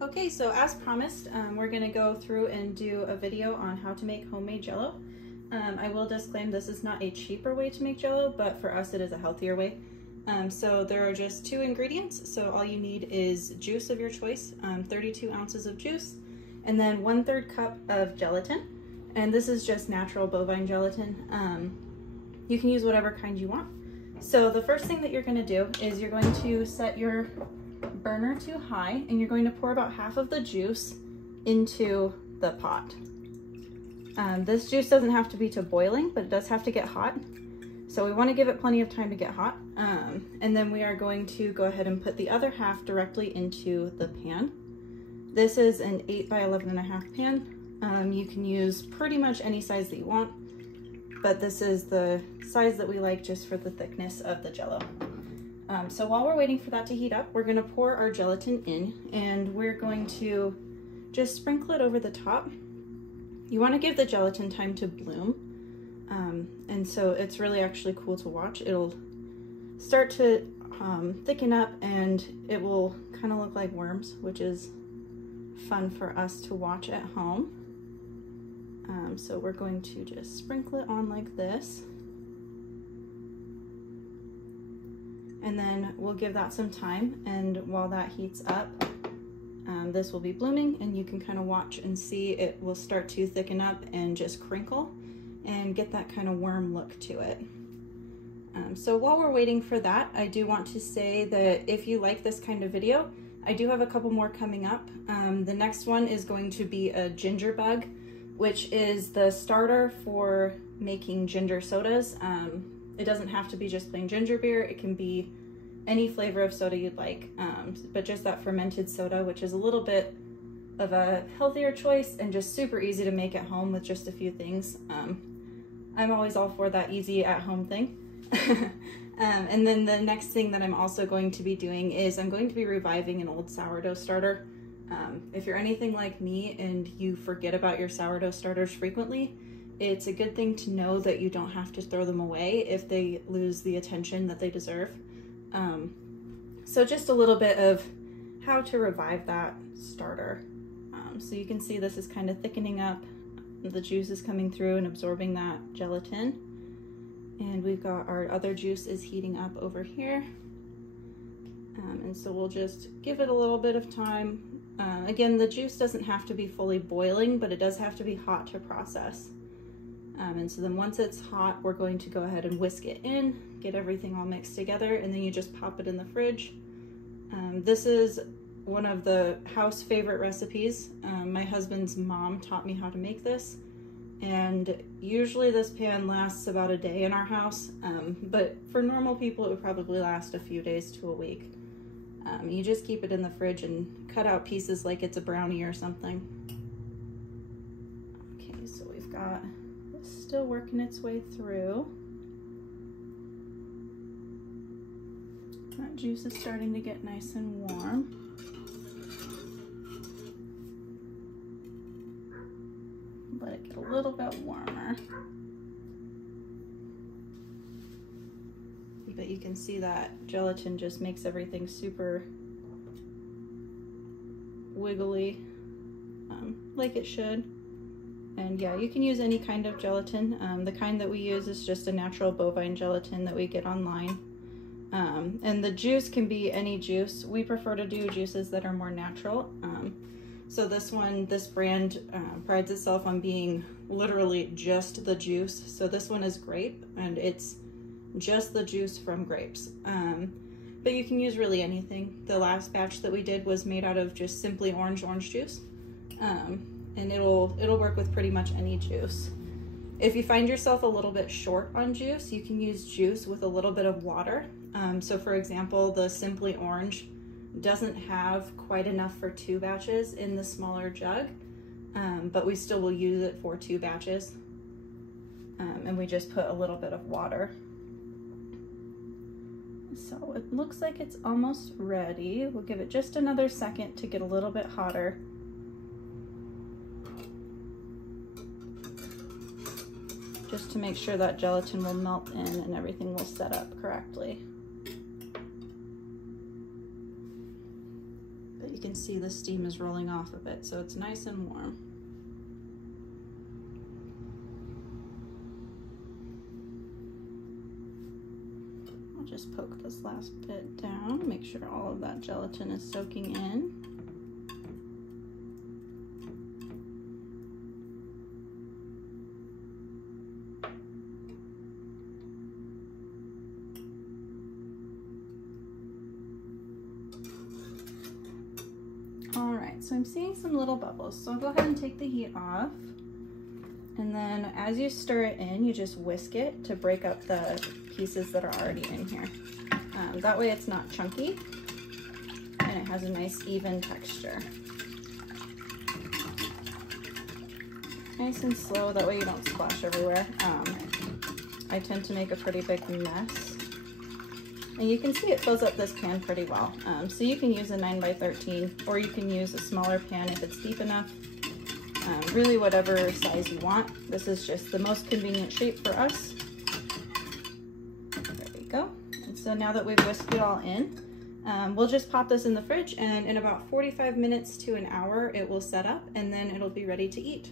Okay, so as promised, we're gonna go through and do a video on how to make homemade Jell-O. I will disclaim this is not a cheaper way to make Jell-O, but for us it is a healthier way. So there are just 2 ingredients. So all you need is juice of your choice, 32 ounces of juice, and then 1/3 cup of gelatin. And this is just natural bovine gelatin. You can use whatever kind you want. So the first thing that you're gonna do is you're going to set your burner to high, and you're going to pour about half of the juice into the pot. This juice doesn't have to be to boiling, but it does have to get hot. So we want to give it plenty of time to get hot. And then we are going to go ahead and put the other half directly into the pan. This is an 8 by 11.5 pan. You can use pretty much any size that you want, but this is the size that we like just for the thickness of the Jell-O. So while we're waiting for that to heat up, we're gonna pour our gelatin in, and we're going to just sprinkle it over the top. You wanna give the gelatin time to bloom. And so it's really actually cool to watch. It'll start to thicken up, and it will kind of look like worms, which is fun for us to watch at home. So we're going to just sprinkle it on like this. And then we'll give that some time, and while that heats up, this will be blooming, and you can kind of watch and see it will start to thicken up and just crinkle and get that kind of worm look to it. So while we're waiting for that, I do want to say that if you like this kind of video, I do have a couple more coming up. The next one is going to be a ginger bug, which is the starter for making ginger sodas. It doesn't have to be just plain ginger beer. It can be any flavor of soda you'd like, but just that fermented soda, which is a little bit of a healthier choice and just super easy to make at home with just a few things. I'm always all for that easy at home thing. And then the next thing that I'm also going to be doing is I'm going to be reviving an old sourdough starter. If you're anything like me and you forget about your sourdough starters frequently, it's a good thing to know that you don't have to throw them away if they lose the attention that they deserve. So just a little bit of how to revive that starter. So you can see this is kind of thickening up. The juice is coming through and absorbing that gelatin. And we've got our other juice is heating up over here. And so we'll just give it a little bit of time. Again, the juice doesn't have to be fully boiling, but it does have to be hot to process. And so then once it's hot, we're going to go ahead and whisk it in, get everything all mixed together, and then you just pop it in the fridge. This is one of the house favorite recipes. My husband's mom taught me how to make this, and usually this pan lasts about a day in our house, but for normal people it would probably last a few days to a week. You just keep it in the fridge and cut out pieces like it's a brownie or something. Okay, so we've got this still working its way through. That juice is starting to get nice and warm. Let it get a little bit warmer. But you can see that gelatin just makes everything super wiggly, like it should. And yeah, you can use any kind of gelatin. The kind that we use is just a natural bovine gelatin that we get online. And the juice can be any juice. We prefer to do juices that are more natural. So this brand prides itself on being literally just the juice. So this one is grape, and it's just the juice from grapes. But you can use really anything. The last batch that we did was made out of just simply orange juice. And it'll work with pretty much any juice. If you find yourself a little bit short on juice, you can use juice with a little bit of water. So for example, the Simply Orange doesn't have quite enough for 2 batches in the smaller jug, but we still will use it for 2 batches. And we just put a little bit of water. So it looks like it's almost ready. We'll give it just another second to get a little bit hotter. Just to make sure that gelatin will melt in and everything will set up correctly. But you can see the steam is rolling off of it, so it's nice and warm. I'll just poke this last bit down, make sure all of that gelatin is soaking in. All right, so I'm seeing some little bubbles, so I'll go ahead and take the heat off. And then as you stir it in, you just whisk it to break up the pieces that are already in here. That way it's not chunky and it has a nice even texture. Nice and slow, that way you don't splash everywhere. I tend to make a pretty big mess. And you can see it fills up this pan pretty well. So you can use a 9x13 or you can use a smaller pan if it's deep enough. Really whatever size you want. This is just the most convenient shape for us. There we go. And so now that we've whisked it all in, we'll just pop this in the fridge, and in about 45 minutes to an hour it will set up, and then it'll be ready to eat.